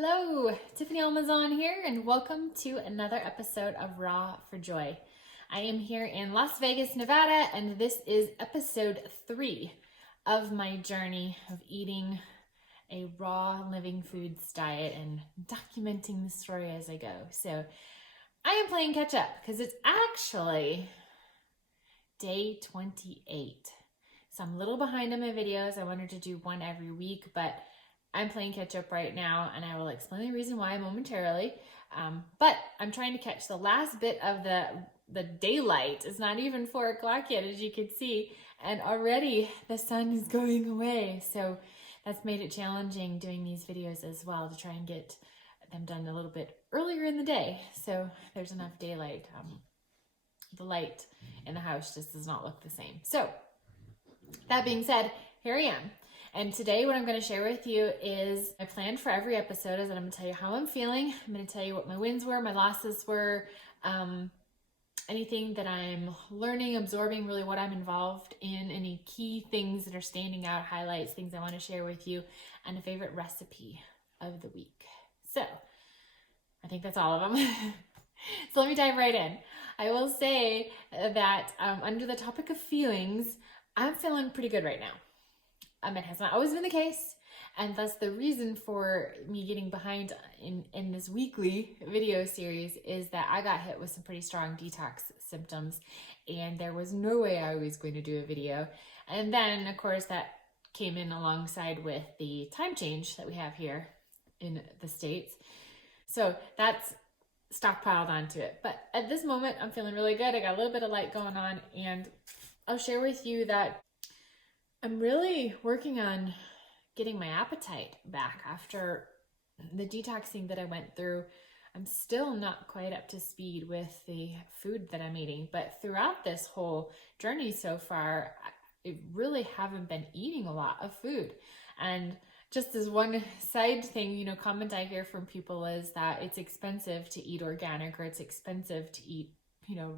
Hello, Tiffany Almazan here, and welcome to another episode of Raw for Joy. I am here in Las Vegas, Nevada, and this is episode 3 of my journey of eating a raw living foods diet and documenting the story as I go. So I am playing catch up because it's actually day 28. So I'm a little behind on my videos. I wanted to do one every week, but I'm playing catch up right now, and I will explain the reason why momentarily. But I'm trying to catch the last bit of the daylight. It's not even 4 o'clock yet, as you can see, and already the sun is going away. So that's made it challenging doing these videos as well, to try and get them done a little bit earlier in the day, so there's enough daylight. The light in the house just does not look the same. So that being said, here I am. And today what I'm going to share with you is my plan for every episode is that I'm going to tell you how I'm feeling. I'm going to tell you what my wins were, my losses were, anything that I'm learning, absorbing, really what I'm involved in, any key things that are standing out, highlights, things I want to share with you, and a favorite recipe of the week. So I think that's all of them. So let me dive right in. I will say that under the topic of feelings, I'm feeling pretty good right now. It has not always been the case, and that's the reason for me getting behind in this weekly video series, is that I got hit with some pretty strong detox symptoms, and there was no way I was going to do a video. And then, of course, that came in alongside with the time change that we have here in the States. So that's stockpiled onto it. But at this moment, I'm feeling really good. I got a little bit of light going on, and I'll share with you that I'm really working on getting my appetite back after the detoxing that I went through. I'm still not quite up to speed with the food that I'm eating, but throughout this whole journey so far, I really haven't been eating a lot of food. And just as one side thing, comment I hear from people is that it's expensive to eat organic, or it's expensive to eat,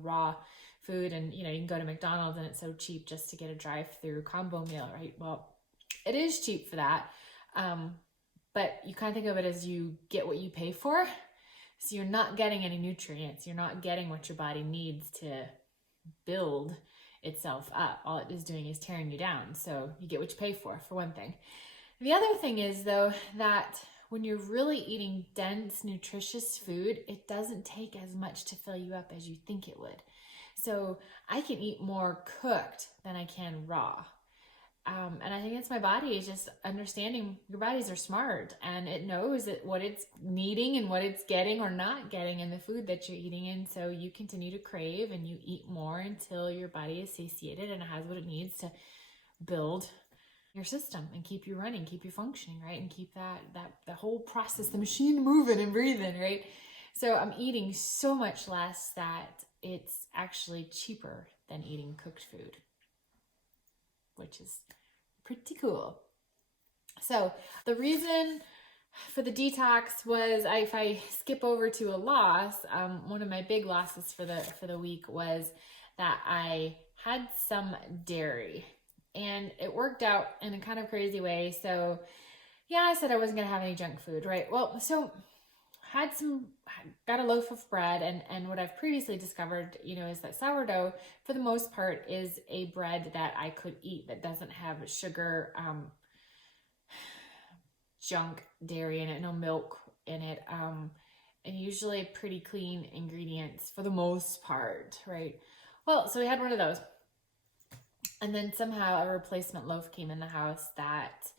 raw food, and you can go to McDonald's and it's so cheap just to get a drive-through combo meal, right? Well, it is cheap for that, but you kind of think of it as you get what you pay for. So you're not getting any nutrients, you're not getting what your body needs to build itself up. All it is doing is tearing you down. So you get what you pay for one thing. The other thing is, though, that when you're really eating dense, nutritious food, it doesn't take as much to fill you up as you think it would. So I can eat more cooked than I can raw. And I think it's my body is just understanding. Your bodies are smart, and it knows what it's needing and what it's getting or not getting in the food that you're eating. And so you continue to crave and you eat more until your body is satiated and it has what it needs to build your system and keep you running, keep you functioning, right? And keep the whole process, the machine moving and breathing, right? So I'm eating so much less that it's actually cheaper than eating cooked food, which is pretty cool. So the reason for the detox was, if I skip over to a loss, one of my big losses for the week was that I had some dairy, and it worked out in a kind of crazy way. So yeah, I said I wasn't gonna have any junk food, right? Well, so got a loaf of bread, and what I've previously discovered, is that sourdough, for the most part, is a bread that I could eat that doesn't have sugar, junk dairy in it, no milk in it, and usually pretty clean ingredients for the most part, right? Well, so we had one of those, and then somehow a replacement loaf came in the house that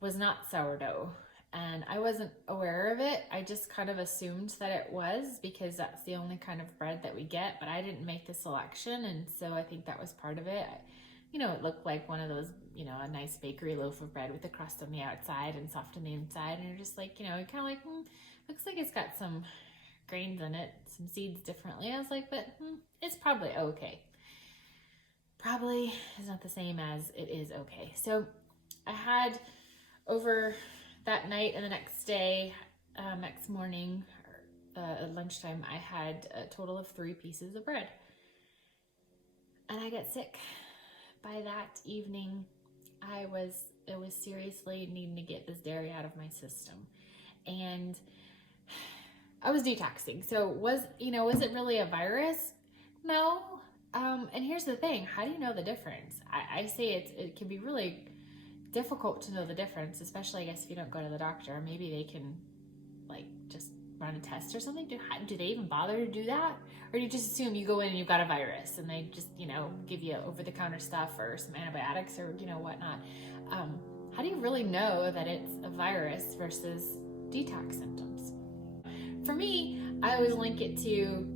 was not sourdough. And I wasn't aware of it. I just kind of assumed that it was, because that's the only kind of bread that we get, but I didn't make the selection. And so I think that was part of it. It looked like one of those, a nice bakery loaf of bread with a crust on the outside and soft on the inside. And you're just like, kind of like, looks like it's got some grains in it, some seeds differently. I was like, but it's probably okay. Probably is not the same as it is okay. So I had over that night and the next day, next morning, at lunchtime, I had a total of 3 pieces of bread. And I got sick. By that evening, it was seriously needing to get this dairy out of my system. and I was detoxing. So was it really a virus? No. And here's the thing. How do you know the difference? I say it can be really difficult to know the difference, especially, I guess, if you don't go to the doctor. Maybe they can, like, just run a test or something. Do they even bother to do that? Or do you just assume you go in and you've got a virus and they just, give you over-the-counter stuff or some antibiotics or, whatnot? How do you really know that it's a virus versus detox symptoms? For me, I always link it to,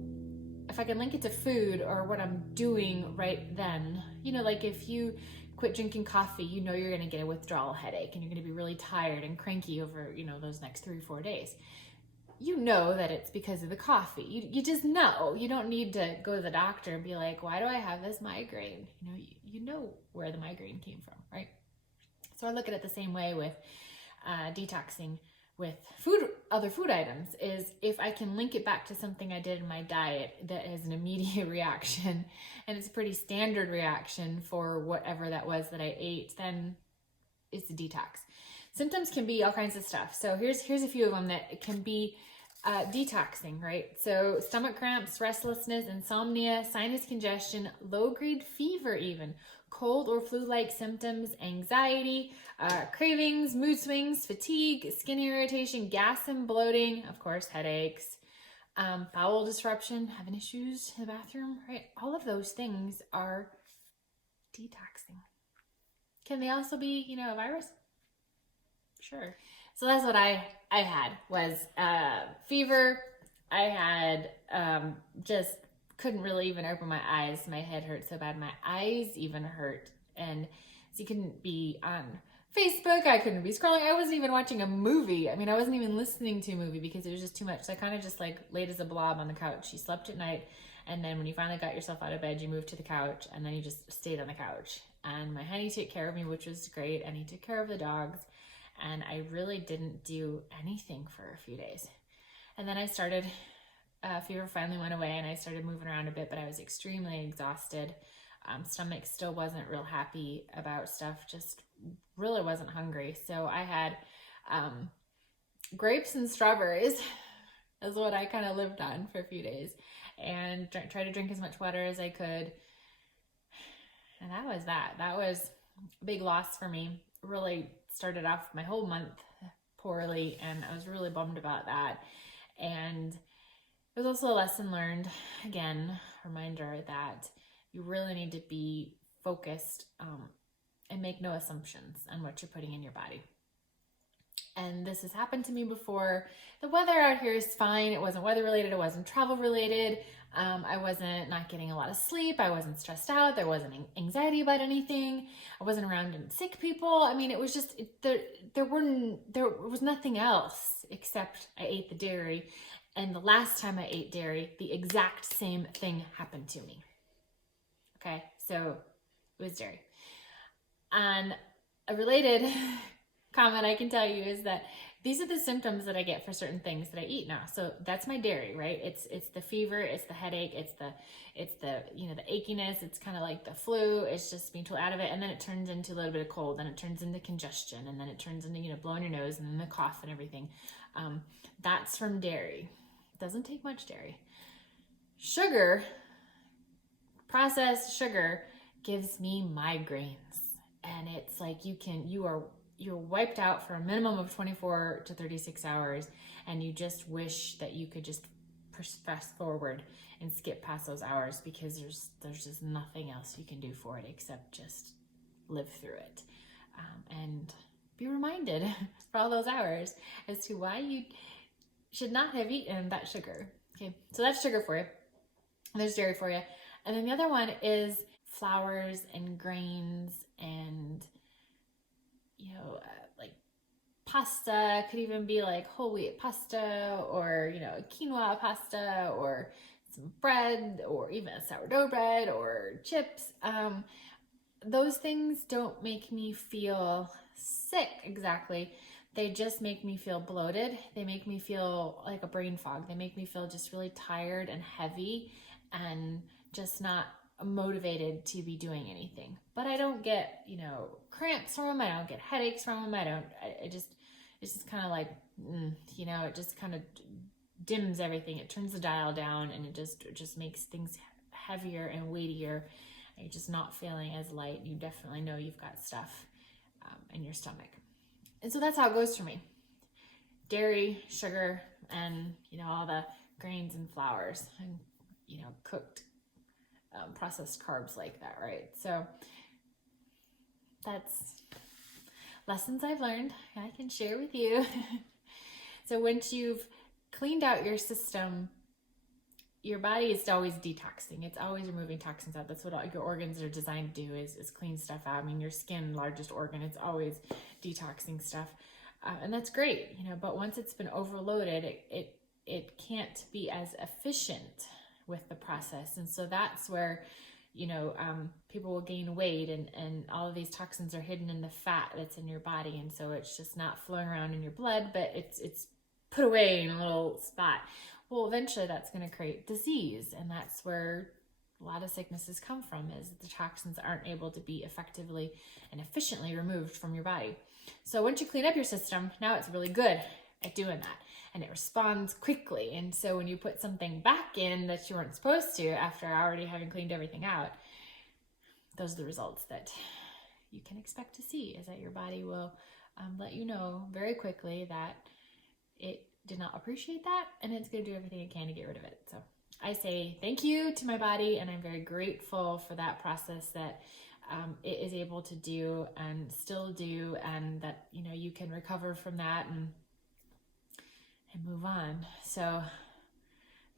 if I can link it to food or what I'm doing right then, like if you quit drinking coffee, you're going to get a withdrawal headache and you're going to be really tired and cranky over, those next 3 or 4 days. You know that it's because of the coffee. You just know. You don't need to go to the doctor and be like, why do I have this migraine? You know where the migraine came from, right? So I look at it the same way with detoxing with other food items, is if I can link it back to something I did in my diet that is an immediate reaction, and it's a pretty standard reaction for whatever that was that I ate, then it's a detox. Symptoms can be all kinds of stuff. So here's a few of them that can be detoxing, right? So stomach cramps, restlessness, insomnia, sinus congestion, low-grade fever even, cold or flu-like symptoms, anxiety, cravings, mood swings, fatigue, skin irritation, gas and bloating, of course, headaches, bowel disruption, having issues in the bathroom, right? All of those things are detoxing. Can they also be, a virus? Sure. So that's what I had was fever. I had just couldn't really even open my eyes. My head hurt so bad. My eyes even hurt. And so you couldn't be on Facebook. I couldn't be scrolling. I wasn't even watching a movie. I mean, I wasn't even listening to a movie because it was just too much. So I kind of just like laid as a blob on the couch. You slept at night. And then when you finally got yourself out of bed, you moved to the couch and then you just stayed on the couch. And my honey took care of me, which was great. And he took care of the dogs. And I really didn't do anything for a few days. And then I started, fever finally went away and I started moving around a bit, but I was extremely exhausted. Stomach still wasn't real happy about stuff, just really wasn't hungry. So I had grapes and strawberries is what I kind of lived on for a few days, and tried to drink as much water as I could. And that was that. That was a big loss for me. Really started off my whole month poorly, and I was really bummed about that. And it was also a lesson learned, again, reminder that you really need to be focused and make no assumptions on what you're putting in your body. And this has happened to me before. The weather out here is fine. It wasn't weather related. It wasn't travel related. I wasn't not getting a lot of sleep. I wasn't stressed out. There wasn't anxiety about anything. I wasn't around sick people. I mean, it was just, there was nothing else except I ate the dairy. And the last time I ate dairy, the exact same thing happened to me. Okay, so it was dairy. And a related comment I can tell you is that these are the symptoms that I get for certain things that I eat now. So that's my dairy, right? It's the fever, it's the headache, it's the the achiness, it's kind of like the flu, it's just being told out of it, and then it turns into a little bit of cold, then it turns into congestion, and then it turns into blowing your nose, and then the cough and everything. That's from dairy. It doesn't take much dairy. Sugar, processed sugar, gives me migraines, and it's like you're wiped out for a minimum of 24 to 36 hours, and you just wish that you could just fast forward and skip past those hours, because there's just nothing else you can do for it except just live through it, and be reminded for all those hours as to why you should not have eaten that sugar. Okay, so that's sugar for you. There's dairy for you. And then the other one is flours and grains and like pasta. Could even be like whole wheat pasta, or quinoa pasta, or some bread, or even sourdough bread, or chips. Those things don't make me feel sick exactly. They just make me feel bloated. They make me feel like a brain fog. They make me feel just really tired and heavy and just not motivated to be doing anything. But I don't get, cramps from them. I don't get headaches from them. It's just kind of like it just kind of dims everything. It turns the dial down, and it just makes things heavier and weightier. And you're just not feeling as light. You definitely know you've got stuff in your stomach. And so that's how it goes for me. Dairy, sugar, and, all the grains and flours and, cooked processed carbs like that, right? So that's lessons I've learned I can share with you. So once you've cleaned out your system, your body is always detoxing. It's always removing toxins out. That's what all your organs are designed to do, is clean stuff out. I mean, your skin, largest organ, it's always detoxing stuff. And that's great, but once it's been overloaded, it can't be as efficient with the process. And so that's where, people will gain weight, and all of these toxins are hidden in the fat that's in your body. And so it's just not flowing around in your blood, but it's put away in a little spot. Well, eventually that's going to create disease. And that's where a lot of sicknesses come from, is the toxins aren't able to be effectively and efficiently removed from your body. So once you clean up your system, now it's really good at doing that, and it responds quickly. And so when you put something back in that you weren't supposed to after already having cleaned everything out, those are the results that you can expect to see, is that your body will let you know very quickly that it did not appreciate that, and it's going to do everything it can to get rid of it. So I say thank you to my body, and I'm very grateful for that process that it is able to do and still do, and that, you can recover from that and move on. So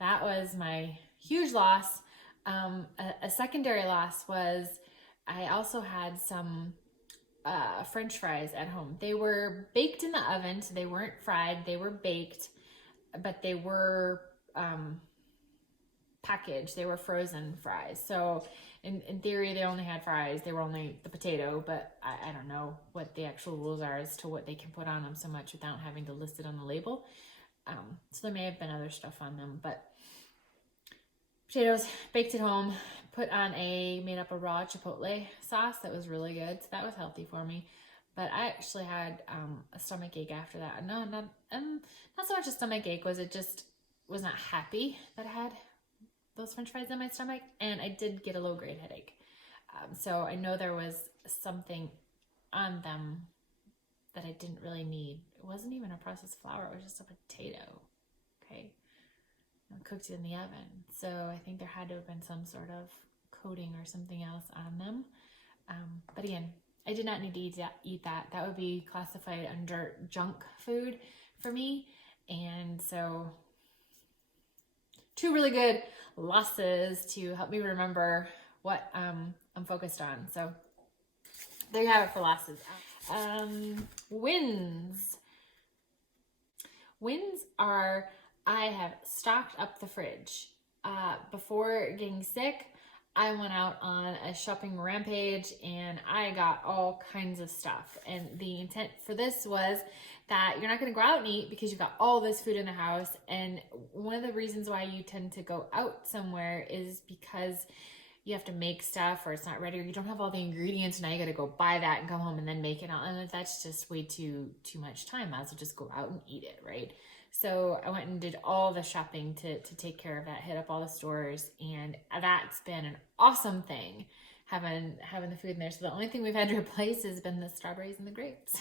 that was my huge loss. A secondary loss was I also had some French fries at home. They were baked in the oven, so they weren't fried. They were baked, but they were packaged. They were frozen fries. So in theory, they only had fries. They were only the potato, but I don't know what the actual rules are as to what they can put on them so much without having to list it on the label. So there may have been other stuff on them, but potatoes baked at home, made up a raw chipotle sauce that was really good. So that was healthy for me. But I actually had a stomach ache after that. No, not so much a stomach ache. I just was not happy that I had those French fries in my stomach, and I did get a low-grade headache. So I know there was something on them that I didn't really need. It wasn't even a processed flour. It was just a potato, okay? Cooked in the oven. So I think there had to have been some sort of coating or something else on them. But again, I did not need to eat that. That would be classified under junk food for me. And so 2 really good losses to help me remember what I'm focused on. So there you have it for losses. Wins. Wins are, I have stocked up the fridge. Before getting sick, I went out on a shopping rampage and I got all kinds of stuff. And the intent for this was that you're not going to go out and eat because you've got all this food in the house. And one of the reasons why you tend to go out somewhere is because you have to make stuff, or it's not ready, or you don't have all the ingredients. Now you got to go buy that and come home and then make it all. And that's just way too much time. I also just go out and eat it, right? So I went and did all the shopping to take care of that, hit up all the stores, and that's been an awesome thing, having the food in there. So the only thing we've had to replace has been the strawberries and the grapes.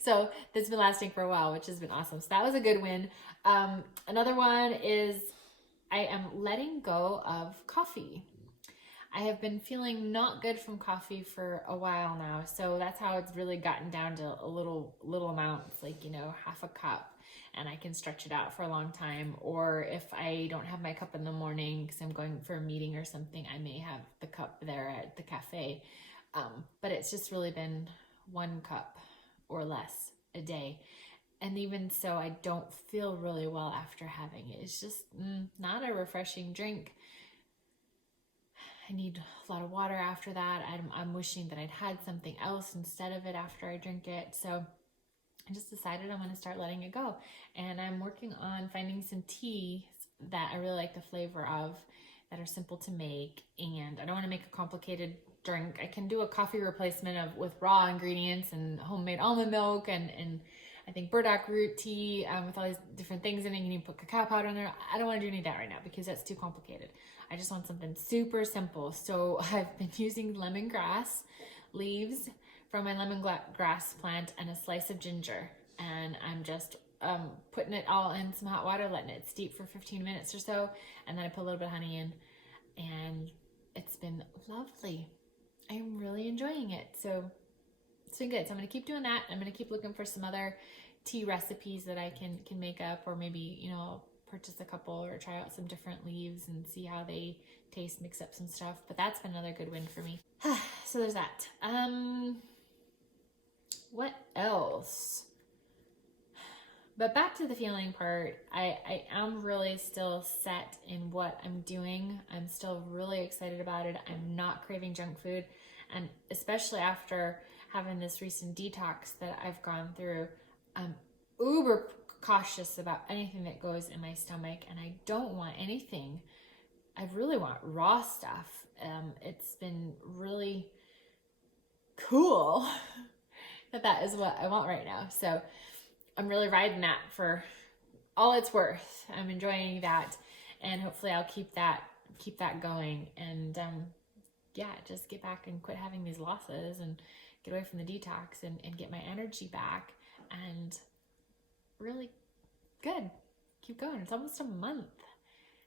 So that's been lasting for a while, which has been awesome. So that was a good win. Another one is I am letting go of coffee. I have been feeling not good from coffee for a while now. So that's how it's really gotten down to a little amounts, like, half a cup, and I can stretch it out for a long time. Or if I don't have my cup in the morning because I'm going for a meeting or something, I may have the cup there at the cafe. But it's just really been 1 cup or less a day. And even so, I don't feel really well after having it. It's just not a refreshing drink. I need a lot of water after that. I'm wishing that I'd had something else instead of it after I drink it. So I just decided I'm going to start letting it go. And I'm working on finding some teas that I really like the flavor of, that are simple to make. And I don't want to make a complicated drink. I can do a coffee replacement with raw ingredients and homemade almond milk and I think burdock root tea with all these different things in it. You can put cacao powder in there. I don't want to do any of that right now because that's too complicated. I just want something super simple. So I've been using lemongrass leaves from my lemongrass plant and a slice of ginger. And I'm just putting it all in some hot water, letting it steep for 15 minutes or so. And then I put a little bit of honey in, and it's been lovely. I'm really enjoying it. So it's been good. So I'm going to keep doing that. I'm going to keep looking for some other tea recipes that I can make up, or maybe, you know, I'll purchase a couple or try out some different leaves and see how they taste, mix up some stuff. But that's been another good win for me. So there's that. What else? But back to the feeling part, I am really still set in what I'm doing. I'm still really excited about it. I'm not craving junk food. And especially after having this recent detox that I've gone through, I'm uber cautious about anything that goes in my stomach. And I don't want anything. I really want raw stuff. It's been really cool that is what I want right now. So I'm really riding that for all it's worth. I'm enjoying that, and hopefully I'll keep that going, and just get back and quit having these losses and get away from the detox and get my energy back, and really good. Keep going. It's almost a month,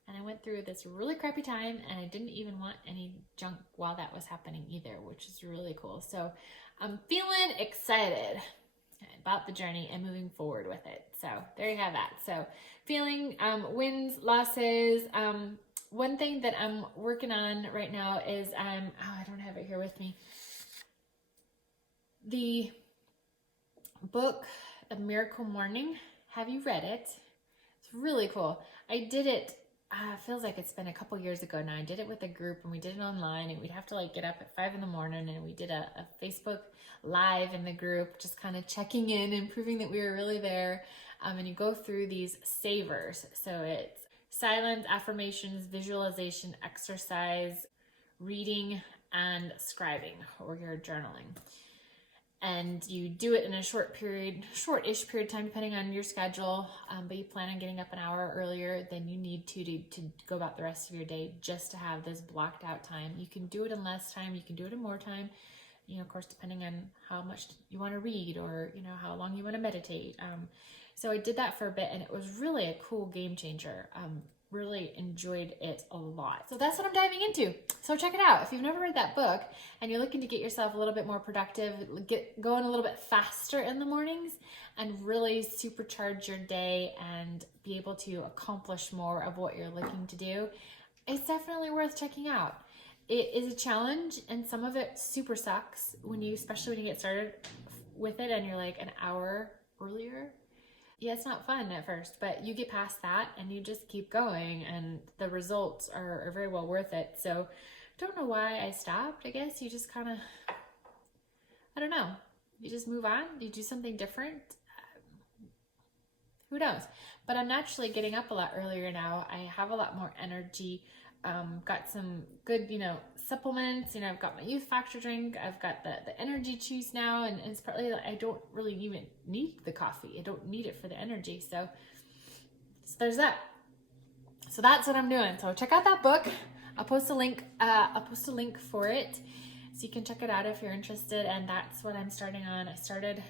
and I went through this really crappy time, and I didn't even want any junk while that was happening either, which is really cool. So I'm feeling excited about the journey and moving forward with it. So there you have that. So feeling wins, losses. One thing that I'm working on right now is I don't have it here with me. The book, A Miracle Morning. Have you read it? It's really cool. I did it. Feels like it's been a couple years ago now. I did it with a group, and we did it online, and we'd have to get up at 5 a.m, and we did a Facebook live in the group, just kind of checking in and proving that we were really there. And you go through these savers. So it's silence, affirmations, visualization, exercise, reading, and scribing, or your journaling. And you do it in a shortish period of time, depending on your schedule. But you plan on getting up an hour earlier than you need to go about the rest of your day, just to have this blocked out time. You can do it in less time. You can do it in more time. You know, of course, depending on how much you want to read, or, you know, how long you want to meditate. So I did that for a bit, and it was really a cool game changer. Really enjoyed it a lot. So that's what I'm diving into. So check it out. If you've never read that book and you're looking to get yourself a little bit more productive, get going a little bit faster in the mornings, and really supercharge your day and be able to accomplish more of what you're looking to do, it's definitely worth checking out. It is a challenge, and some of it super sucks especially when you get started with it and you're like an hour earlier. Yeah, it's not fun at first, but you get past that and you just keep going, and the results are very well worth it. So don't know why I stopped. I guess you just kind of, I don't know, you just move on, you do something different. Who knows? But I'm naturally getting up a lot earlier now. I have a lot more energy. Got some good, supplements. I've got my youth factor drink. I've got the energy chews now, and it's partly that I don't really even need the coffee. I don't need it for the energy. So there's that. So that's what I'm doing. So check out that book. I'll post a link. For it, so you can check it out if you're interested. And that's what I'm starting on. I started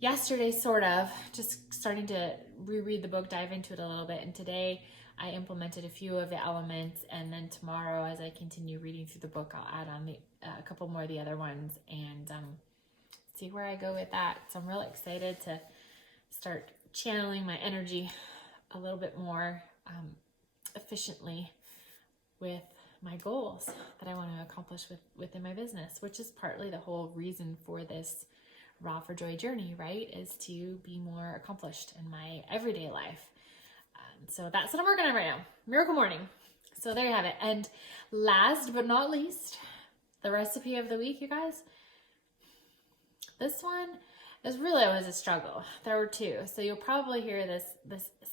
yesterday, sort of, just starting to reread the book, dive into it a little bit. And today I implemented a few of the elements, and then tomorrow, as I continue reading through the book, I'll add on a couple more of the other ones, and see where I go with that. So I'm really excited to start channeling my energy a little bit more efficiently with my goals that I want to accomplish within my business, which is partly the whole reason for this Raw for Joy journey, right? Is to be more accomplished in my everyday life. So that's what I'm working on right now. Miracle Morning. So there you have it. And last but not least, the recipe of the week, you guys. This one was a struggle. There were two. So you'll probably hear this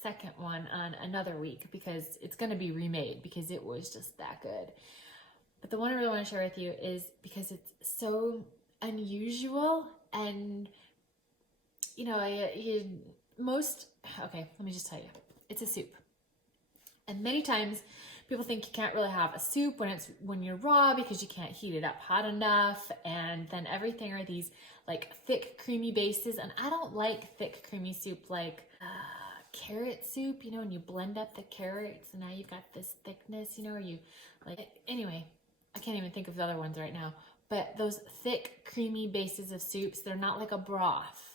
second one on another week, because it's going to be remade, because it was just that good. But the one I really want to share with you is because it's so unusual and, you know, okay, let me just tell you, it's a soup. And many times people think you can't really have a soup when you're raw because you can't heat it up hot enough. And then everything are these like thick, creamy bases. And I don't like thick, creamy soup like carrot soup, you know, and you blend up the carrots and now you've got this thickness, you know, or you like, anyway, I can't even think of the other ones right now. But those thick, creamy bases of soups, they're not like a broth.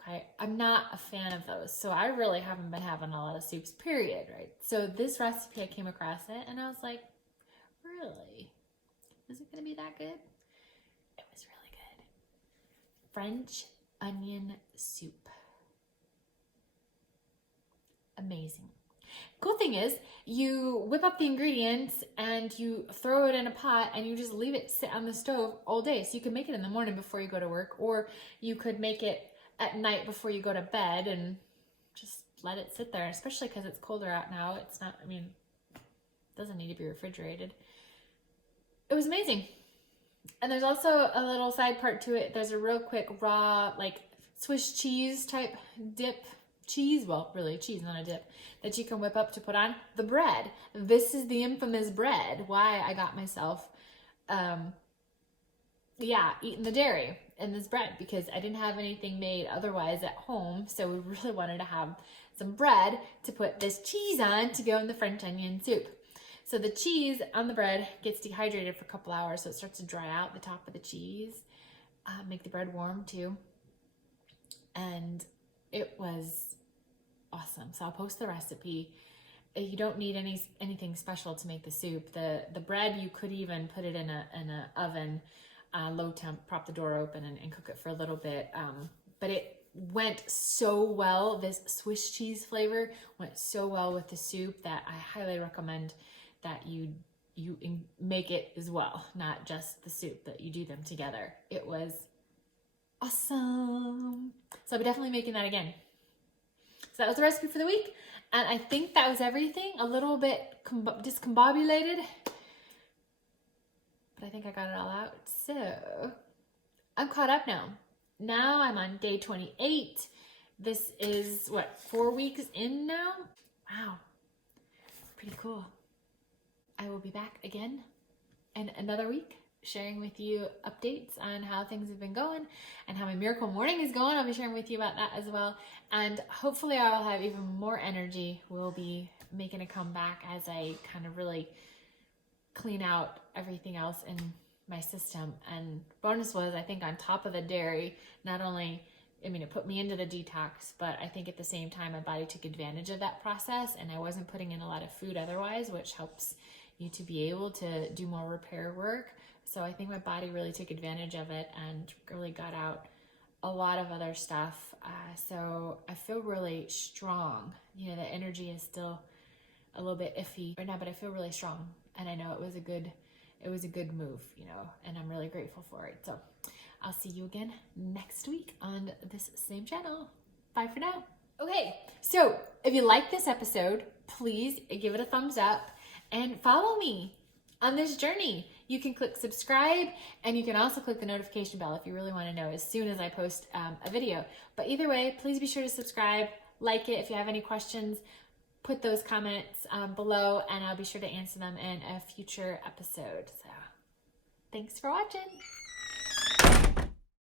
Okay, I'm not a fan of those. So I really haven't been having a lot of soups, period, right? So this recipe, I came across it and I was like, really? Is it gonna be that good? It was really good. French onion soup. Amazing. Cool thing is, you whip up the ingredients and you throw it in a pot and you just leave it sit on the stove all day. So you can make it in the morning before you go to work, or you could make it at night before you go to bed and just let it sit there, especially because it's colder out now. It's not, I mean, it doesn't need to be refrigerated. It was amazing. And there's also a little side part to it. There's a real quick raw, like Swiss cheese type dip cheese, well, really cheese, not a dip, that you can whip up to put on the bread. This is the infamous bread. Why I got myself, eating the dairy in this bread, because I didn't have anything made otherwise at home. So we really wanted to have some bread to put this cheese on to go in the French onion soup. So the cheese on the bread gets dehydrated for a couple hours, so it starts to dry out the top of the cheese, make the bread warm too. And it was awesome. So I'll post the recipe. You don't need anything special to make the soup. The bread, you could even put it in a oven, low temp, prop the door open and cook it for a little bit. But it went so well. This Swiss cheese flavor went so well with the soup that I highly recommend that you make it as well, not just the soup, that you do them together. It was awesome. So I'll be definitely making that again. So that was the recipe for the week. And I think that was everything. A little bit discombobulated, but I think I got it all out. So I'm caught up now. Now I'm on day 28. This is 4 weeks in now? Wow, pretty cool. I will be back again in another week, sharing with you updates on how things have been going and how my miracle morning is going. I'll be sharing with you about that as well. And hopefully I will have even more energy. We'll be making a comeback as I kind of really clean out everything else in my system. And bonus was, I think on top of the dairy, not only, I mean, it put me into the detox, but I think at the same time, my body took advantage of that process and I wasn't putting in a lot of food otherwise, which helps you to be able to do more repair work. So I think my body really took advantage of it and really got out a lot of other stuff. So I feel really strong. You know, the energy is still a little bit iffy right now, but I feel really strong. And I know it was a good move, you know, and I'm really grateful for it. So I'll see you again next week on this same channel. Bye for now. Okay, so if you like this episode, please give it a thumbs up and follow me on this journey. You can click subscribe and you can also click the notification bell if you really want to know as soon as I post a video. But either way, please be sure to subscribe, like it. If you have any questions, put those comments below and I'll be sure to answer them in a future episode. So thanks for watching.